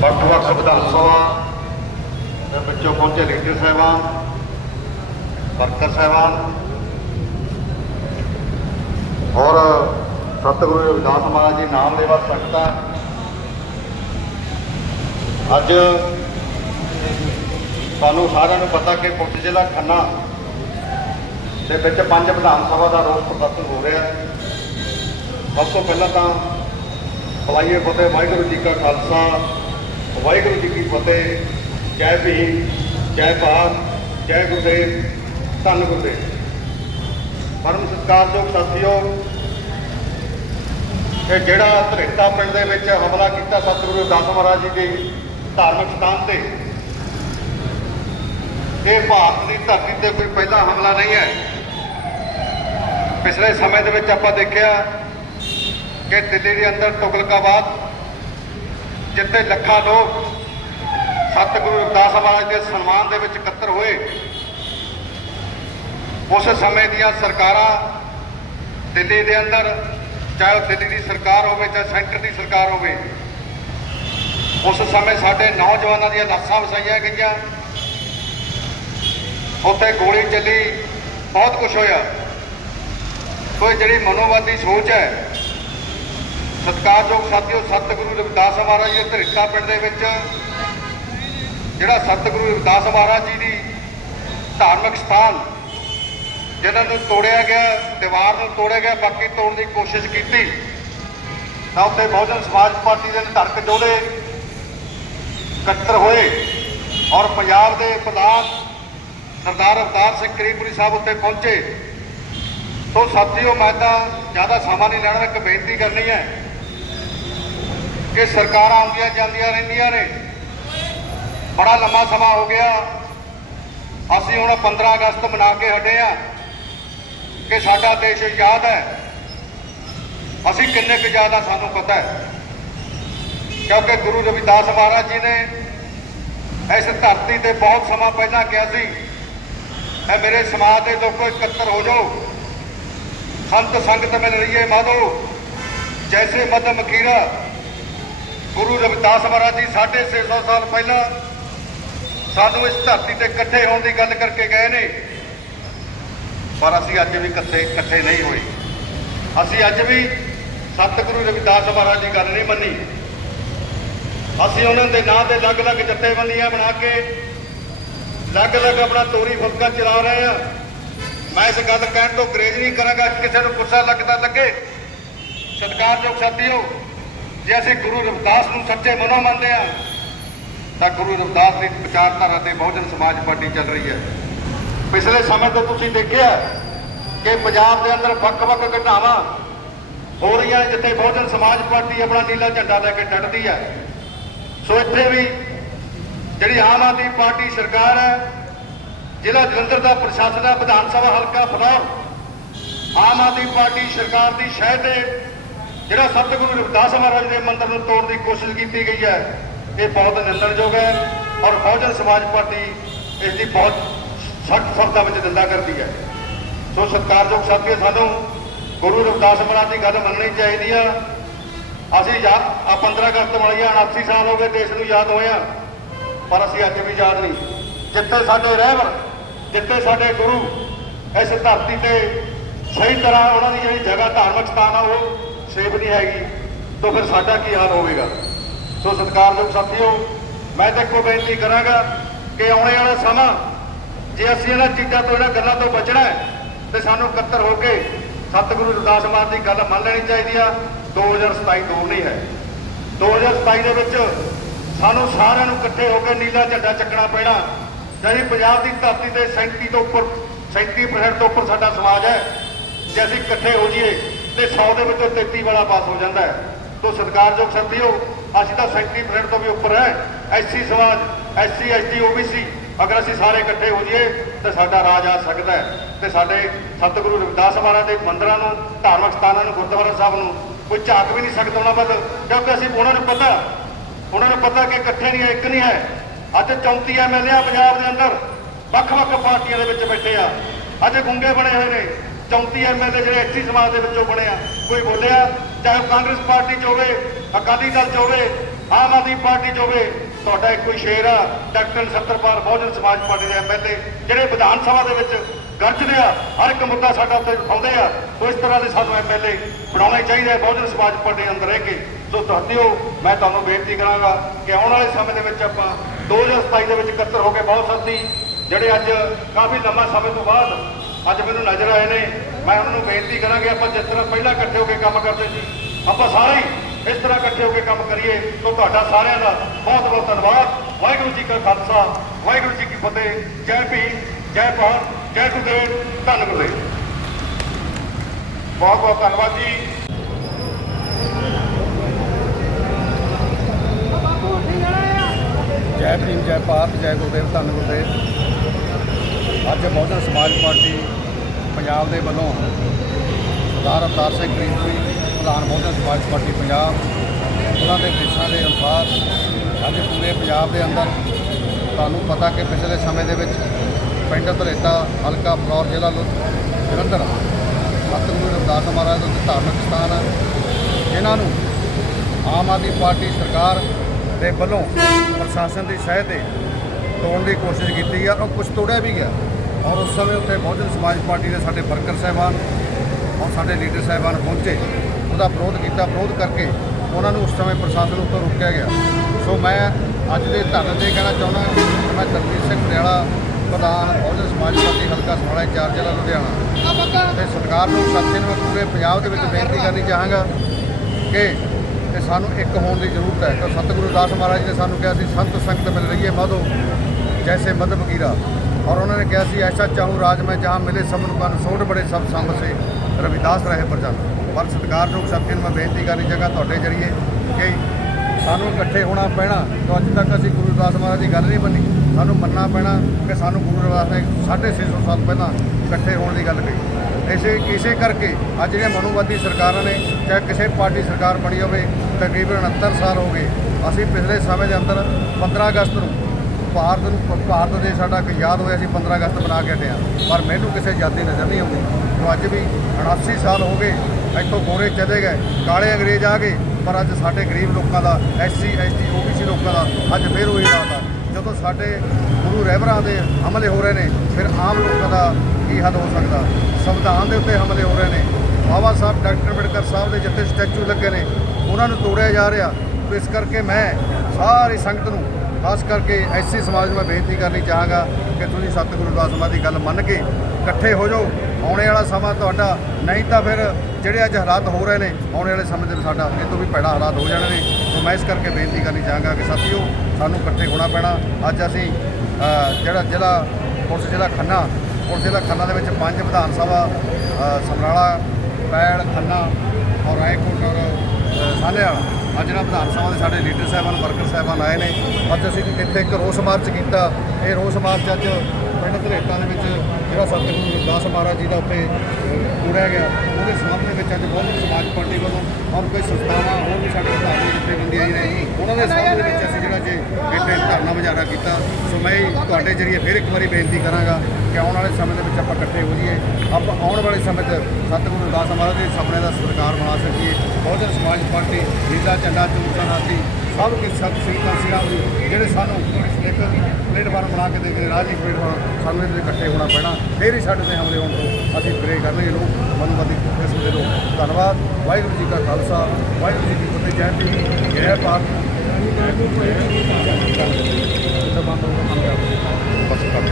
ਵੱਖ ਵੱਖ ਵਿਧਾਨ ਸਭਾ ਦੇ ਵਿੱਚੋਂ ਪਹੁੰਚੇ ਲੀਡਰ ਸਾਹਿਬਾਨ, ਵਰਕਰ ਸਾਹਿਬਾਨ। ਔਰ ਸਤਿਗੁਰੂ ਰਵਿਦਾਸ ਮਹਾਰਾਜ ਜੀ ਨਾਮ ਲੈਵਾ ਸਕਤਾ ਅੱਜ ਤੁਹਾਨੂੰ ਸਾਰਿਆਂ ਨੂੰ ਪਤਾ ਕਿ ਪੁੱਛ ਜ਼ਿਲ੍ਹਾ ਖੰਨਾ ਦੇ ਵਿੱਚ ਪੰਜ ਵਿਧਾਨ ਸਭਾ ਦਾ ਰੋਸ ਪ੍ਰਦਰਸ਼ਨ ਹੋ ਰਿਹਾ ਹੈ। ਸਭ ਤੋਂ ਪਹਿਲਾਂ ਤਾਂ ਬੁਲਾਈਏ ਫਤਿਹ, ਵਾਹਿਗੁਰੂ ਜੀ ਕਾ ਖਾਲਸਾ, ਵਾਹਿਗੁਰੂ ਜੀ ਕੀ ਫਤਿਹ, ਜੈ ਭੀਮ। ਜੈ ਭਾਰਤ ਜੈ ਗੁਰਦੇਵ, ਧੰਨ ਗੁਰਦੇਵ। ਪਰਮ ਸਤਿਕਾਰਯੋਗ ਸਾਥੀਓ, ਇਹ ਜਿਹੜਾ ਧਰਿੱਤਾ ਪਿੰਡ ਦੇ ਵਿੱਚ ਹਮਲਾ ਕੀਤਾ ਸਤਿਗੁਰੂ ਦਾਸ ਮਹਾਰਾਜ ਜੀ ਦੇ ਧਾਰਮਿਕ ਸਥਾਨ ਤੇ, ਇਹ ਭਾਰਤ ਦੀ ਧਰਤੀ ਤੇ ਕੋਈ ਪਹਿਲਾ ਹਮਲਾ ਨਹੀਂ ਹੈ। ਪਿਛਲੇ ਸਮੇਂ ਦੇ ਵਿੱਚ ਆਪਾਂ ਦੇਖਿਆ ਕਿ ਦਿੱਲੀ ਦੇ ਅੰਦਰ ਤੁਗਲਕਾਬਾਦ, ਜਿੱਥੇ ਲੱਖਾਂ ਲੋਕ ਸਤਿਗੁਰੂ ਰਵਿਦਾਸ ਮਹਾਰਾਜ ਦੇ ਸਨਮਾਨ ਦੇ ਵਿੱਚ ਇਕੱਤਰ ਹੋਏ, ਉਸ ਸਮੇਂ ਦੀਆਂ ਸਰਕਾਰਾਂ ਦਿੱਲੀ ਦੇ ਅੰਦਰ, ਚਾਹੇ ਦਿੱਲੀ ਦੀ ਸਰਕਾਰ ਹੋਵੇ ਚਾਹੇ ਸੈਂਟਰ ਦੀ ਸਰਕਾਰ ਹੋਵੇ, ਉਸ ਸਮੇਂ ਸਾਡੇ ਨੌਜਵਾਨਾਂ ਦੀਆਂ ਲਾਸ਼ਾਂ ਵਸਾਈਆਂ ਗਈਆਂ। ਉੱਥੇ ਗੋਲੀ ਚੱਲੀ, ਬਹੁਤ ਕੁਝ ਹੋਇਆ। ਕੋਈ ਜਿਹੜੀ ਮਨੋਵਾਦੀ ਸੋਚ ਹੈ, ਸਤਿਕਾਰਯੋਗ ਸਾਥੀਓ, ਸਤਿਗੁਰੂ ਰਵਿਦਾਸ ਮਹਾਰਾਜ ਦੇ ਧਰਿਕਾ ਪਿੰਡ ਦੇ ਵਿੱਚ ਜਿਹੜਾ ਸਤਿਗੁਰੂ ਰਵਿਦਾਸ ਮਹਾਰਾਜ ਜੀ ਦੀ ਧਾਰਮਿਕ ਸਥਾਨ ਜਿਹਨਾਂ ਨੂੰ ਤੋੜਿਆ ਗਿਆ, ਦੀਵਾਰ ਨੂੰ ਤੋੜਿਆ ਗਿਆ, ਬਾਕੀ ਤੋੜਨ ਦੀ ਕੋਸ਼ਿਸ਼ ਕੀਤੀ, ਤਾਂ ਉੱਥੇ ਬਹੁਜਨ ਸਮਾਜ ਪਾਰਟੀ ਦੇ ਧਰਕ ਜੋੜੇ ਇਕੱਤਰ ਹੋਏ ਔਰ ਪੰਜਾਬ ਦੇ ਪ੍ਰਧਾਨ ਸਰਦਾਰ ਅਵਤਾਰ ਸਿੰਘ ਕਰੀਪੁਰੀ ਸਾਹਿਬ ਉੱਤੇ ਪਹੁੰਚੇ। ਸੋ ਸਾਥੀਓ, ਮੈਂ ਤਾਂ ਜ਼ਿਆਦਾ ਸਮਾਂ ਨਹੀਂ ਲੈਣਾ ਇੱਕ ਬੇਨਤੀ ਕਰਨੀ ਹੈ ਕਿ ਸਰਕਾਰਾਂ ਆਉਂਦੀਆਂ ਜਾਂਦੀਆਂ ਰਹਿੰਦੀਆਂ ਨੇ। ਬੜਾ ਲੰਮਾ ਸਮਾਂ ਹੋ ਗਿਆ। ਅਸੀਂ ਹੁਣ 15 ਅਗਸਤ ਮਨਾ ਕੇ ਹਟੇ ਆ ਕਿ ਸਾਡਾ ਦੇਸ਼ ਆਜ਼ਾਦ ਹੈ। ਅਸੀਂ ਕਿੰਨੇ ਕੁ ਆਜ਼ਾਦ ਆ ਸਾਨੂੰ ਪਤਾ ਹੈ। ਕਿਉਂਕਿ ਗੁਰੂ ਰਵਿਦਾਸ ਮਹਾਰਾਜ ਜੀ ਨੇ ਇਸ ਧਰਤੀ ਤੇ ਬਹੁਤ ਸਮਾਂ ਪਹਿਲਾਂ ਕਿਹਾ ਸੀ ਐ ਮੇਰੇ ਸਮਾਜ ਦੇ ਲੋਕੋ ਇਕੱਤਰ ਹੋ ਜਾਓ। ਸੰਤ ਸੰਗਤ ਮਿਲ ਰਹੀਏ ਮਾਧੋ। ਜੈਸੇ ਮਦਮ ਮਕੀਰਾ ਗੁਰੂ ਰਵਿਦਾਸ ਮਹਾਰਾਜ ਜੀ 650 ਸਾਲ ਪਹਿਲਾਂ ਸਾਨੂੰ ਇਸ ਧਰਤੀ ਤੇ ਇਕੱਠੇ ਹੋਣ ਦੀ ਗੱਲ ਕਰਕੇ ਗਏ ਨੇ। ਪਰ ਅਸੀਂ ਅੱਜ ਵੀ ਇਕੱਠੇ ਇਕੱਠੇ ਨਹੀਂ ਹੋਏ। ਅਸੀਂ ਅੱਜ ਵੀ ਸਤਿਗੁਰੂ ਰਵਿਦਾਸ ਮਹਾਰਾਜ ਦੀ ਗੱਲ ਨਹੀਂ ਮੰਨੀ। ਅਸੀਂ ਉਹਨਾਂ ਦੇ ਨਾਂ ਤੇ ਅਲੱਗ-ਅਲੱਗ ਜਥੇਬੰਦੀਆਂ ਬਣਾ ਕੇ ਅਲੱਗ-ਅਲੱਗ ਆਪਣਾ ਤੋਰੀ ਫੁਲਕਾ ਚਲਾ ਰਹੇ ਆ ਮੈਂ ਇਸ ਗੱਲ ਕਹਿਣ ਤੋਂ ਗਰੇਜ ਨਹੀਂ ਕਰਾਂਗਾ ਕਿਸੇ ਨੂੰ ਗੁੱਸਾ ਲੱਗਦਾ ਲੱਗੇ। ਸਤਿਕਾਰਯੋਗ ਸਾਥੀਓ, ਜੇ ਅਸੀਂ ਗੁਰੂ ਰਵਿਦਾਸ ਨੂੰ ਸੱਚੇ ਮਨੋਂ ਮੰਨਦੇ ਆ ਤਾਂ ਗੁਰੂ ਰਵਿਦਾਸ ਦੀ ਵਿਚਾਰਧਾਰਾ ਤੇ ਬਹੁਜਨ ਸਮਾਜ ਪਾਰਟੀ ਚੱਲ ਰਹੀ ਹੈ। ਪਿਛਲੇ ਸਮੇਂ ਤੋਂ ਤੁਸੀਂ ਦੇਖਿਆ ਕਿ ਪੰਜਾਬ ਦੇ ਅੰਦਰ ਵੱਖ-ਵੱਖ ਘਟਨਾਵਾਂ ਹੋ ਰਹੀਆਂ ਜਿੱਥੇ ਬਹੁਜਨ ਸਮਾਜ ਪਾਰਟੀ ਆਪਣਾ ਨੀਲਾ ਝੰਡਾ ਲੈ ਕੇ ਡਟਦੀ ਹੈ। ਸੋ ਇੱਥੇ ਵੀ ਜਿਹੜੀ ਆਮ ਆਦਮੀ ਪਾਰਟੀ ਸਰਕਾਰ ਹੈ, ਜ਼ਿਲ੍ਹਾ ਜਲੰਧਰ ਦਾ ਪ੍ਰਸ਼ਾਸਨ ਹੈ, ਵਿਧਾਨ ਸਭਾ ਹਲਕਾ ਫਲੌਰ ਆਮ ਆਦਮੀ ਪਾਰਟੀ ਸਰਕਾਰ ਦੀ ਸ਼ਹਿ ਤੇ ਜਿਹੜਾ ਸਤਿਗੁਰੂ ਰਵਿਦਾਸ ਮਹਾਰਾਜ ਦੇ ਮੰਦਰ ਨੂੰ ਤੋੜਨ ਦੀ ਕੋਸ਼ਿਸ਼ ਕੀਤੀ ਗਈ ਹੈ। ਇਹ ਬਹੁਤ ਨਿੰਦਣਯੋਗ ਹੈ ਔਰ ਬਹੁਜਨ ਸਮਾਜ ਪਾਰਟੀ ਇਸ ਦੀ ਬਹੁਤ ਸਖਤ ਸ਼ਬਦਾਂ ਵਿੱਚ ਨਿੰਦਾ ਕਰਦੀ ਹੈ। ਸੋ ਸਤਿਕਾਰਯੋਗ ਸਾਥੀਓ, ਸਾਨੂੰ ਗੁਰੂ ਰਵਿਦਾਸ ਮਹਾਰਾਜ ਦੀ ਗੱਲ ਮੰਨਣੀ ਚਾਹੀਦੀ ਆ। ਅਸੀਂ ਯਾਦ ਆ 15 ਅਗਸਤ ਵਾਲੀਆਂ 89 ਸਾਲ ਹੋ ਗਏ ਦੇਸ਼ ਨੂੰ ਯਾਦ ਹੋਇਆ ਪਰ ਅਸੀਂ ਅੱਜ ਵੀ ਯਾਦ ਨਹੀਂ। ਜਿੱਥੇ ਸਾਡੇ ਰਹਿਬਰ, ਜਿੱਥੇ ਸਾਡੇ ਗੁਰੂ, ਇਸ ਧਰਤੀ ਤੇ ਸਹੀ ਤਰ੍ਹਾਂ ਉਹਨਾਂ ਦੀ ਜਿਹੜੀ ਜਗ੍ਹਾ ਧਾਰਮਿਕ ਸਥਾਨ ਆ, ਉਹ ਸੇਫ ਨਹੀਂ ਹੈਗੀ, ਤਾਂ ਫਿਰ ਸਾਡਾ ਕੀ ਹਾਲ ਹੋਵੇਗਾ? ਸੋ ਸਤਿਕਾਰਯੋਗ ਸਾਥੀਓ, ਮੈਂ ਤਾਂ ਇੱਕੋ ਬੇਨਤੀ ਕਰਾਂਗਾ ਕਿ ਆਉਣੇ ਵਾਲਾ ਸਮਾਂ, ਜੇ ਅਸੀਂ ਇਹਨਾਂ ਚੀਜ਼ਾਂ ਤੋਂ, ਇਹਨਾਂ ਗੱਲਾਂ ਤੋਂ ਬਚਣਾ ਹੈ, ਤੇ ਸਾਨੂੰ ਇਕੱਤਰ ਹੋ ਕੇ ਸਤਿਗੁਰੂ ਰਵਿਦਾਸ ਮਾਨ ਦੀ ਗੱਲ ਮੰਨ ਲੈਣੀ ਚਾਹੀਦੀ ਆ। 2027 ਦੂਰ ਨਹੀਂ ਹੈ। 2027 ਦੇ ਵਿੱਚ ਸਾਨੂੰ ਸਾਰਿਆਂ ਨੂੰ ਇਕੱਠੇ ਹੋ ਕੇ ਨੀਲਾ ਝੰਡਾ ਚੱਕਣਾ ਪੈਣਾ। ਜਿਹੜੀ ਪੰਜਾਬ ਦੀ ਧਰਤੀ ਤੇ 37 ਤੋਂ ਉੱਪਰ 37% ਤੋਂ ਉੱਪਰ ਸਾਡਾ ਸਮਾਜ ਹੈ। ਜੇ ਅਸੀਂ ਇਕੱਠੇ ਹੋ ਜਾਈਏ, ਤੇ 100 ਦੇ ਵਿੱਚੋਂ 33 ਵਾਲਾ ਪਾਸ ਹੋ ਜਾਂਦਾ ਹੈ। ਤੋਂ ਸਤਿਕਾਰਯੋਗ ਸਾਥੀਓ ਅਸੀਂ ਤਾਂ 37% ਤੋਂ ਵੀ ਉੱਪਰ ਹੈ। ਐਸੀ ਸਮਾਜ ਐਸਸੀ, ਐਸਟੀ, ਓਬੀਸੀ, ਅਗਰ ਅਸੀਂ ਸਾਰੇ ਇਕੱਠੇ ਹੋ ਜਾਈਏ, ਤਾਂ ਸਾਡਾ ਰਾਜ ਆ ਸਕਦਾ ਹੈ। ਤੇ ਸਾਡੇ ਸਤਿਗੁਰੂ ਰਵਿਦਾਸ ਮਹਾਰਾਜ ਦੇ ਮੰਦਰਾਂ ਨੂੰ, ਧਾਰਮਿਕ ਸਥਾਨਾਂ ਨੂੰ, ਗੁਰਦੁਆਰਾ ਸਾਹਿਬ ਨੂੰ ਕੋਈ ਝਾਕ ਵੀ ਨਹੀਂ ਸਕਦਾ ਉਹਨਾਂ ਬਦਲ ਕਿਉਂਕਿ ਅਸੀਂ ਉਹਨਾਂ ਨੂੰ ਪਤਾ, ਉਹਨਾਂ ਨੂੰ ਪਤਾ ਕਿ ਇਕੱਠੇ ਨਹੀਂ ਹੈ, ਇੱਕ ਨਹੀਂ ਹੈ। ਅੱਜ 34 ਐਮਐਲਏ ਆ ਪੰਜਾਬ ਦੇ ਅੰਦਰ ਵੱਖ-ਵੱਖ ਪਾਰਟੀਆਂ ਦੇ ਵਿੱਚ ਬੈਠੇ ਆ। ਅੱਜ ਗੁੰਗੇ ਬਣੇ ਹੋਏ ਨੇ। 34 ਐਮਐਲਏ ਜਿਹੜੇ ਐਸਸੀ ਸਮਾਜ ਦੇ ਵਿੱਚੋਂ ਬਣੇ ਆ, ਕੋਈ ਬੋਲਿਆ, ਚਾਹੇ ਉਹ ਕਾਂਗਰਸ ਪਾਰਟੀ 'ਚ ਹੋਵੇ, ਅਕਾਲੀ ਦਲ 'ਚ ਹੋਵੇ, ਆਮ ਆਦਮੀ ਪਾਰਟੀ 'ਚ ਹੋਵੇ, ਤੁਹਾਡਾ ਇੱਕੋ ਹੀ ਸ਼ੇਰ ਆ ਡਾਕਟਰ ਸੱਤਰਪਾਲ ਬਹੁਜਨ ਸਮਾਜ ਪਾਰਟੀ ਦੇ ਐਮਐਲਏ ਜਿਹੜੇ ਵਿਧਾਨ ਸਭਾ ਦੇ ਵਿੱਚ ਗਰਜਦੇ ਆ, ਹਰ ਇੱਕ ਮੁੱਦਾ ਸਾਡਾ ਉੱਤੇ ਉਠਾਉਂਦੇ ਆ ਸੋ ਇਸ ਤਰ੍ਹਾਂ ਦੇ ਸਾਨੂੰ ਐਮਐਲਏ ਬਣਾਉਣੇ ਚਾਹੀਦੇ ਆ, ਬਹੁਜਨ ਸਮਾਜ ਪਾਰਟੀ ਦੇ ਅੰਦਰ ਰਹਿ ਕੇ। ਸੋ ਤੁਹਾਡੀਓ, ਮੈਂ ਤੁਹਾਨੂੰ ਬੇਨਤੀ ਕਰਾਂਗਾ ਕਿ ਆਉਣ ਵਾਲੇ ਸਮੇਂ ਦੇ ਵਿੱਚ ਆਪਾਂ 2027 ਦੇ ਵਿੱਚ ਇਕੱਤਰ ਹੋ ਕੇ ਬਹੁਤ ਸਾਥੀ ਜਿਹੜੇ ਅੱਜ ਕਾਫੀ ਲੰਮਾ ਸਮੇਂ ਤੋਂ ਬਾਅਦ ਅੱਜ ਮੈਨੂੰ ਨਜ਼ਰ ਆਏ ਨੇ ਮੈਂ ਉਹਨਾਂ ਨੂੰ ਬੇਨਤੀ ਕਰਾਂਗੇ ਆਪਾਂ ਜਿਸ ਤਰ੍ਹਾਂ ਪਹਿਲਾਂ ਇਕੱਠੇ ਹੋ ਕੇ ਕੰਮ ਕਰਦੇ ਸੀ ਆਪਾਂ ਸਾਰੇ ਹੀ ਇਸ ਤਰ੍ਹਾਂ ਇਕੱਠੇ ਹੋ ਕੇ ਕੰਮ ਕਰੀਏ ਸੋ ਤੁਹਾਡਾ ਸਾਰਿਆਂ ਦਾ ਬਹੁਤ ਬਹੁਤ ਧੰਨਵਾਦ। ਵਾਹਿਗੁਰੂ ਜੀ ਕਾ ਖਾਲਸਾ ਵਾਹਿਗੁਰੂ ਜੀ ਕੀ ਫਤਿਹ। ਜੈ ਭੀਮ ਜੈ ਭਾਰਤ ਜੈ ਗੁਰਦੇਵ ਧੰਨ ਗੁਰਦੇਵ। ਬਹੁਤ ਬਹੁਤ ਧੰਨਵਾਦ ਜੀ। ਜੈ ਭੀਮ ਜੈ ਭਾਰਤ ਜੈ ਗੁਰਦੇਵ ਧੰਨ ਗੁਰਦੇਵ। ਅੱਜ ਬਹੁਜਨ ਸਮਾਜ ਪਾਰਟੀ ਪੰਜਾਬ ਦੇ ਵੱਲੋਂ ਸਰਦਾਰ ਅਵਤਾਰ ਸਿੰਘ ਗਰੀਬਪੁਰੀ ਪ੍ਰਧਾਨ ਬਹੁਜਨ ਸਮਾਜ ਪਾਰਟੀ ਪੰਜਾਬ, ਉਹਨਾਂ ਦੇ ਦਿਸ਼ਾ ਦੇ ਅਨੁਸਾਰ ਅੱਜ ਪੂਰੇ ਪੰਜਾਬ ਦੇ ਅੰਦਰ ਤੁਹਾਨੂੰ ਪਤਾ ਕਿ ਪਿਛਲੇ ਸਮੇਂ ਦੇ ਵਿੱਚ ਪਿੰਡ ਧਰੇਤਾ ਹਲਕਾ ਫਲੌਰ ਜ਼ਿਲ੍ਹਾ ਜਲੰਧਰ, ਸਤਿਗੁਰੂ ਰਵਿਦਾਸ ਮਹਾਰਾਜ ਦੇ ਧਾਰਮਿਕ ਸਥਾਨ ਹੈ ਜਿਨ੍ਹਾਂ ਨੂੰ ਆਮ ਆਦਮੀ ਪਾਰਟੀ ਸਰਕਾਰ ਦੇ ਵੱਲੋਂ ਪ੍ਰਸ਼ਾਸਨ ਦੀ ਸ਼ਹਿ ਤੇ ਤੋੜਨ ਦੀ ਕੋਸ਼ਿਸ਼ ਕੀਤੀ ਆ ਔਰ ਕੁਝ ਤੋੜਿਆ ਵੀ ਗਿਆ। ਔਰ ਉਸ ਸਮੇਂ ਉੱਥੇ ਬਹੁਜਨ ਸਮਾਜ ਪਾਰਟੀ ਦੇ ਸਾਡੇ ਵਰਕਰ ਸਾਹਿਬਾਨ ਔਰ ਸਾਡੇ ਲੀਡਰ ਸਾਹਿਬਾਨ ਪਹੁੰਚੇ। ਉਹਦਾ ਵਿਰੋਧ ਕੀਤਾ। ਵਿਰੋਧ ਕਰਕੇ ਉਹਨਾਂ ਨੂੰ ਉਸ ਸਮੇਂ ਪ੍ਰਸ਼ਾਸਨ ਉੱਤੋਂ ਰੋਕਿਆ ਗਿਆ। ਸੋ ਮੈਂ ਅੱਜ ਦੇ ਧਰਨੇ ਤੇ ਕਹਿਣਾ ਚਾਹੁੰਦਾ ਕਿ ਮੈਂ ਦਲਜੀਤ ਸਿੰਘ ਪਟਿਆਲਾ ਪ੍ਰਧਾਨ ਬਹੁਜਨ ਸਮਾਜ ਪਾਰਟੀ ਹਲਕਾ ਸਮਾਲਾ ਚਾਰ ਜ਼ਿਲ੍ਹਾ ਲੁਧਿਆਣਾ ਤੇ ਸਰਕਾਰ ਨੂੰ ਸਾਥੀ ਨੂੰ ਮੈਂ ਪੂਰੇ ਪੰਜਾਬ ਦੇ ਵਿੱਚ ਬੇਨਤੀ ਕਰਨੀ ਚਾਹਾਂਗਾ ਕਿ ਕਿ ਸਾਨੂੰ ਇੱਕ ਹੋਣ ਦੀ ਜ਼ਰੂਰਤ ਹੈ। ਕਿ ਸਤਿਗੁਰੂ ਦਾਸ ਮਹਾਰਾਜ ਨੇ ਸਾਨੂੰ ਕਿਹਾ ਸੀ, ਸੰਤ ਸੰਗਤ ਮਿਲ ਰਹੀ ਹੈ ਮਾਧੋ, ਜੈਸੇ ਮਦ ਬਕੀਰਾ ਔਰ ਉਹਨਾਂ ਨੇ ਕਿਹਾ ਸੀ, ਐਸਾ ਚਾਹੂੰ ਰਾਜ ਮੈਂ ਜਹਾਂ ਮਿਲੇ ਸਭ ਨੂੰ ਕਨ ਸੋਢ ਬੜੇ, ਸਭ ਸੰਗ ਰਵਿਦਾਸ ਰਹੇ ਪ੍ਰਜਨ। ਪਰ ਸਤਿਕਾਰਯੋਗ ਸਾਥੀਆਂ ਨੂੰ ਮੈਂ ਬੇਨਤੀ ਕਰਨੀ ਜਗ੍ਹਾ ਤੁਹਾਡੇ ਜਰੀਏ ਕਿ ਸਾਨੂੰ ਇਕੱਠੇ ਹੋਣਾ ਪੈਣਾ। ਤਾਂ ਅੱਜ ਤੱਕ ਅਸੀਂ ਗੁਰੂ ਰਵਿਦਾਸ ਮਹਾਰਾਜ ਦੀ ਗੱਲ ਨਹੀਂ ਮੰਨੀ, ਸਾਨੂੰ ਮੰਨਣਾ ਪੈਣਾ ਕਿ ਸਾਨੂੰ ਗੁਰੂ ਰਵਿਦਾਸ ਨੇ 650 ਸਾਲ ਪਹਿਲਾਂ ਇਕੱਠੇ ਹੋਣ ਦੀ ਗੱਲ ਕਹੀ। ਇਸੇ ਇਸੇ ਕਰਕੇ ਅੱਜ ਜਿਹੜੀਆਂ ਮਨੂਵਾਦੀ ਸਰਕਾਰਾਂ ਨੇ, ਚਾਹੇ ਕਿਸੇ ਪਾਰਟੀ ਸਰਕਾਰ ਬਣੀ ਹੋਵੇ, ਤਕਰੀਬਨ 69 ਸਾਲ ਹੋ ਗਏ, ਅਸੀਂ ਪਿਛਲੇ ਸਮੇਂ ਦੇ ਅੰਦਰ 15 ਅਗਸਤ ਨੂੰ ਭਾਰਤ ਨੂੰ ਭਾਰਤ ਦੇ ਸਾਡਾ ਇੱਕ ਯਾਦ ਹੋਇਆ ਸੀ 15 ਅਗਸਤ ਬਣਾ ਕੇ ਹਟਿਆ ਪਰ ਮੈਨੂੰ ਕਿਸੇ ਆਜ਼ਾਦੀ ਨਜ਼ਰ ਨਹੀਂ ਆਉਂਦੀ। ਤੋਂ ਅੱਜ ਵੀ 89 ਸਾਲ ਹੋ ਗਏ, ਇੱਥੋਂ ਗੋਰੇ ਚਲੇ ਗਏ, ਕਾਲੇ ਅੰਗਰੇਜ਼ ਆ ਗਏ, ਪਰ ਅੱਜ ਸਾਡੇ ਗਰੀਬ ਲੋਕਾਂ ਦਾ, ਐਸਸੀ, ਐਸਟੀ, ਓਬੀਸੀ ਲੋਕਾਂ ਦਾ ਅੱਜ ਫੇਰ ਉਹੀ ਹਾਲਾਤ ਆ। ਜਦੋਂ ਸਾਡੇ ਗੁਰੂ ਰਹਿਬਰਾਂ ਦੇ ਹਮਲੇ ਹੋ ਰਹੇ ਨੇ, ਫਿਰ ਆਮ ਲੋਕਾਂ ਦਾ ਕੀ ਹੱਲ ਹੋ ਸਕਦਾ? ਸੰਵਿਧਾਨ ਦੇ ਉੱਤੇ ਹਮਲੇ ਹੋ ਰਹੇ ਨੇ। ਬਾਬਾ ਸਾਹਿਬ ਡਾਕਟਰ ਅੰਬੇਡਕਰ ਸਾਹਿਬ ਦੇ ਜਿੱਥੇ ਸਟੈਚੂ ਲੱਗੇ ਨੇ, ਉਹਨਾਂ ਨੂੰ ਤੋੜਿਆ ਜਾ ਰਿਹਾ। ਇਸ ਕਰਕੇ ਮੈਂ ਸਾਰੀ ਸੰਗਤ ਨੂੰ ਖਾਸ ਕਰਕੇ ਐਸੀ ਸਮਾਜ ਨੂੰ ਮੈਂ ਬੇਨਤੀ ਕਰਨੀ ਚਾਹਾਂਗਾ ਕਿ ਤੁਸੀਂ ਸਤਿਗੁਰੂ ਦਾਸ ਦੀ ਗੱਲ ਮੰਨ ਕੇ ਇਕੱਠੇ ਹੋ ਜਾਓ। ਆਉਣੇ ਵਾਲਾ ਸਮਾਂ ਤੁਹਾਡਾ ਨਹੀਂ ਤਾਂ ਫਿਰ ਜਿਹੜੇ ਅੱਜ ਹਾਲਾਤ ਹੋ ਰਹੇ ਨੇ ਆਉਣੇ ਵਾਲੇ ਸਮੇਂ ਦੇ ਵਿੱਚ ਸਾਡਾ ਇਹ ਤੋਂ ਵੀ ਭੈੜਾ ਹਾਲਾਤ ਹੋ ਜਾਣੇ ਨੇ। ਸੋ ਮੈਂ ਇਸ ਕਰਕੇ ਬੇਨਤੀ ਕਰਨੀ ਚਾਹਾਂਗਾ ਕਿ ਸਾਥੀਓ ਸਾਨੂੰ ਇਕੱਠੇ ਹੋਣਾ ਪੈਣਾ। ਅੱਜ ਅਸੀਂ ਜਿਹੜਾ ਜ਼ਿਲ੍ਹਾ ਪੁਲਿਸ ਜ਼ਿਲ੍ਹਾ ਖੰਨਾ ਪੁਲਿਸ ਜ਼ਿਲ੍ਹਾ ਖੰਨਾ ਦੇ ਵਿੱਚ ਪੰਜ ਵਿਧਾਨ ਸਭਾ ਸਮਰਾਲਾ ਪੈੜ ਖੰਨਾ ਔਰ ਰਾਏਕੋਟ ਔਰ ਅ, ਅੱਜ ਜਿਹੜਾ ਵਿਧਾਨ ਸਭਾ ਦੇ ਸਾਡੇ ਲੀਡਰ ਸਾਹਿਬਾਨ, ਵਰਕਰ ਸਾਹਿਬਾਨ ਆਏ ਨੇ, ਅੱਜ ਅਸੀਂ ਇੱਥੇ ਇੱਕ ਰੋਸ ਮਾਰਚ ਕੀਤਾ। ਇਹ ਰੋਸ ਮਾਰਚ ਅੱਜ ਪਿੰਡ ਧਰੇਟਾਂ ਦੇ ਵਿੱਚ ਜਿਹੜਾ ਸਤਿਗੁਰੂ ਗੁਰਦਾਸ ਮਹਾਰਾਜ ਜੀ ਦਾ ਉੱਥੇ ਤੋੜਿਆ ਗਿਆ। ਉਹਦੇ ਸੰਬੰਧ ਵਿੱਚ ਅੱਜ ਬਹੁਤ ਸਮਾਜ ਪਾਰਟੀ ਵੱਲੋਂ ਔਰ ਕੋਈ ਸੰਸਥਾਵਾਂ, ਹੋਰ ਵੀ ਸਾਡੇ ਧਾਰਮਿਕ ਜਥੇਬੰਦੀਆਂ ਆਈ ਨੇ ਉਹਨਾਂ ਦੇ ਸੰਬੰਧ ਵਿੱਚ ਅਸੀਂ ਜਿਹੜਾ ਜੇ ਮੁਜ਼ਾਹਰਾ ਕੀਤਾ। ਸੋ ਮੈਂ ਤੁਹਾਡੇ ਜਰੀਏ ਫਿਰ ਇੱਕ ਵਾਰੀ ਬੇਨਤੀ ਕਰਾਂਗਾ ਕਿ ਆਉਣ ਵਾਲੇ ਸਮੇਂ ਦੇ ਵਿੱਚ ਆਪਾਂ ਇਕੱਠੇ ਹੋ ਜਾਈਏ। ਆਪਾਂ ਆਉਣ ਵਾਲੇ ਸਮੇਂ 'ਚ ਸਤਿਗੁਰੂ ਰਵਿਦਾਸ ਮਹਾਰਾਜ ਦੇ ਸੁਪਨੇ ਦਾ ਸਰਕਾਰ ਬਣਾ ਸਕੀਏ। ਬਹੁਜਨ ਸਮਾਜ ਪਾਰਟੀ ਨੀਲਾ ਝੰਡਾ ਚੂਚਾ ਨਾਤੀ ਸਭ ਕੇ ਸਤ ਸ੍ਰੀ ਅਕਾਲ ਸਿਰਾਂ ਜਿਹੜੇ ਸਾਨੂੰ ਇੱਕ ਪਲੇਟਫਾਰਮ ਬਣਾ ਕੇ ਦੇ ਕੇ ਰਾਜੀ ਪਲੇਟਫਾਰਮ, ਸਾਨੂੰ ਇਹਦੇ 'ਤੇ ਇਕੱਠੇ ਹੋਣਾ ਪੈਣਾ। ਫਿਰ ਹੀ ਸਾਡੇ ਤੇ ਹਮਲੇ ਹੋਣ ਤੋਂ ਅਸੀਂ ਬ੍ਰੇਕ ਕਰਨਗੇ ਲੋਕ। ਮਨਵਾਦੀ ਕਿਸਮ ਦੇ ਲੋਕ ਧੰਨਵਾਦ। ਵਾਹਿਗੁਰੂ ਜੀ ਕਾ ਖਾਲਸਾ, ਵਾਹਿਗੁਰੂ ਜੀ ਕੀ ਫਤਿਹ। ਜੈ ਭੀਮ, ਜੈ Bharat. Kita bantu mengambil pasukan.